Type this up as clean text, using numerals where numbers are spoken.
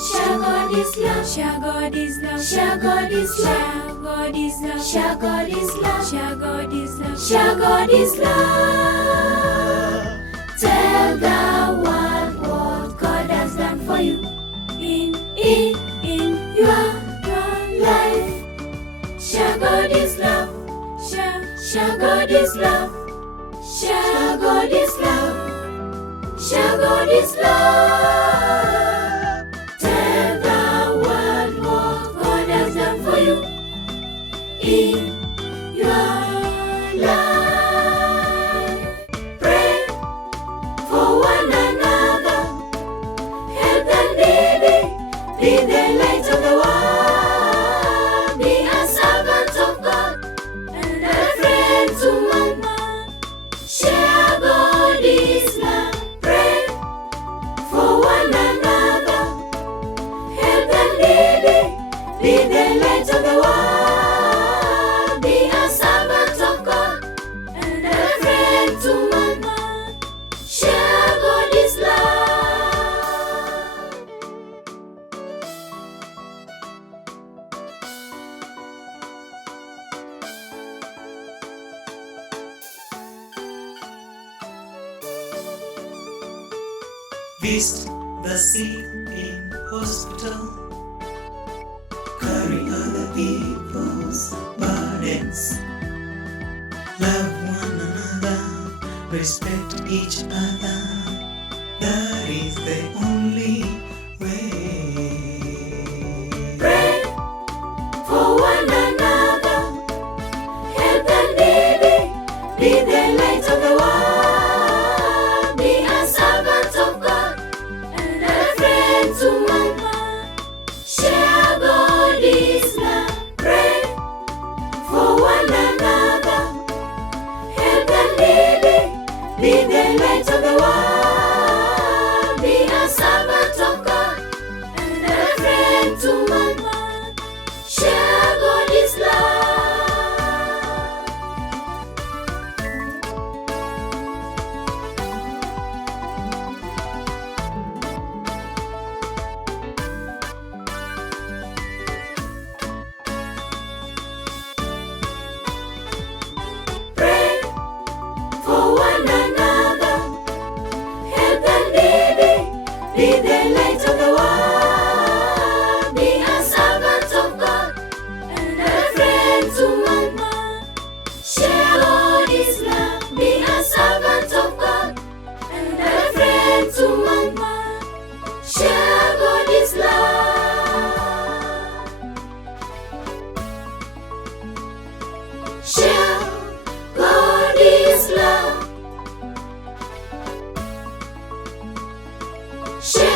Share God is love. Share God is love. Share God is love. Share God is love. Share God is love. Share God is love. Share God is love. Tell the world what God has done for you in your life. Share God is love. Share God is love. Share God is love. Share God is love. Tell the world what God has done for you in your life. Pray for one another. Help the needy. Be the light of the world. Be a servant of God and a friend to man. Share God is love. Pray for one another. Help the needy. Be the light of the world. Be a servant of God and a friend to man. Share God is love. Visit the sick in hospital. Carry other people's burdens. Love one another. Respect each other. That is the only way. Pray for one another. Help the needy. Be the light of the world. Be a servant of God and a friend to man. Share God is love. Pray for one another. Help the needy. Be the light of the world. Be a servant of God and a friend to man. Share God is love. Pray for one another. Help the needy. Be the light of the world. Be a servant of God and a friend to man. Share God is love. Be a servant of God and a friend to man. Share God is love. Share God is love. Share